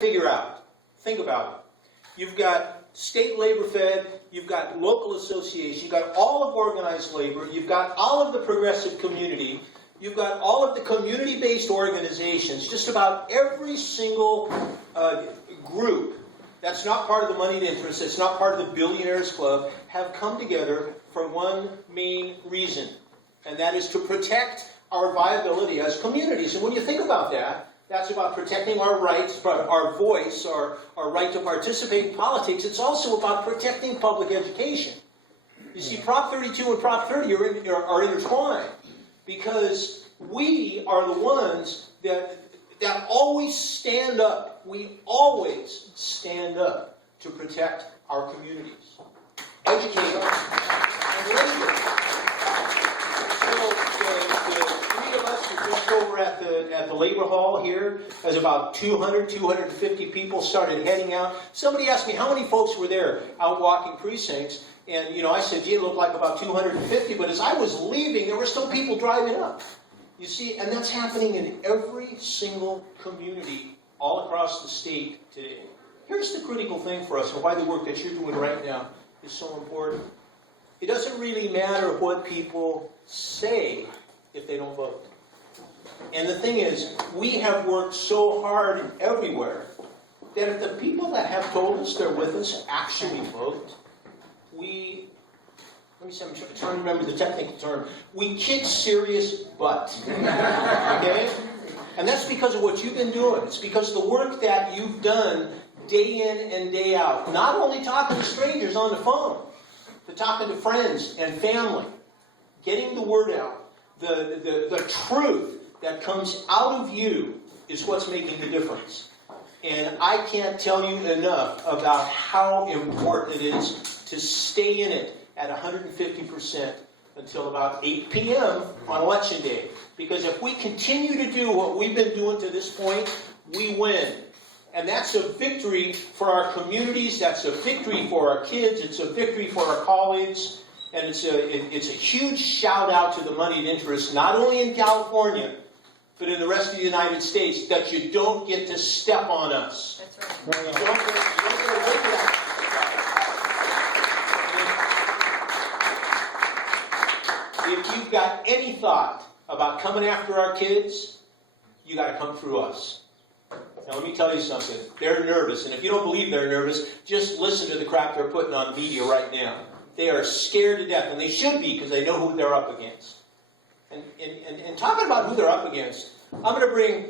figure out. Think about it. You've got state labor fed, you've got local association, you've got all of organized labor, you've got all of the progressive community, you've got all of the community-based organizations, just about every single group that's not part of the moneyed interest, that's not part of the Billionaires Club, have come together for one main reason, and that is to protect our viability as communities. And when you think about that, that's about protecting our rights, our voice, our right to participate in politics. It's also about protecting public education. You see, Prop 32 and Prop 30 are intertwined because we are the ones that always stand up. We always stand up to protect our communities. Educate and labor. Just over at the Labor Hall here, as about 250 people started heading out. Somebody asked me how many folks were there out walking precincts, and I said, gee, it looked like about 250, but as I was leaving, there were still people driving up. You see, and that's happening in every single community all across the state today. Here's the critical thing for us, and why the work that you're doing right now is so important. It doesn't really matter what people say if they don't vote. And the thing is, we have worked so hard everywhere that if the people that have told us they're with us actually vote, I'm trying to remember the technical term, we kick serious butt. Okay? And that's because of what you've been doing. It's because of the work that you've done day in and day out. Not only talking to strangers on the phone, but talking to friends and family. Getting the word out. The truth that comes out of you is what's making the difference. And I can't tell you enough about how important it is to stay in it at 150% until about 8 p.m. on Election Day. Because if we continue to do what we've been doing to this point, we win. And that's a victory for our communities, that's a victory for our kids, it's a victory for our colleagues, and it's a huge shout out to the moneyed interests, not only in California, but in the rest of the United States, that you don't get to step on us. That's right. You don't get away with that. If you've got any thought about coming after our kids, you got to come through us. Now let me tell you something. They're nervous, and if you don't believe they're nervous, just listen to the crap they're putting on media right now. They are scared to death, and they should be, because they know who they're up against. And talking about who they're up against, I'm going to bring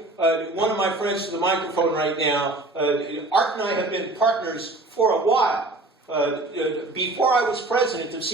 one of my friends to the microphone right now. Art and I have been partners for a while. Before I was president of CTA,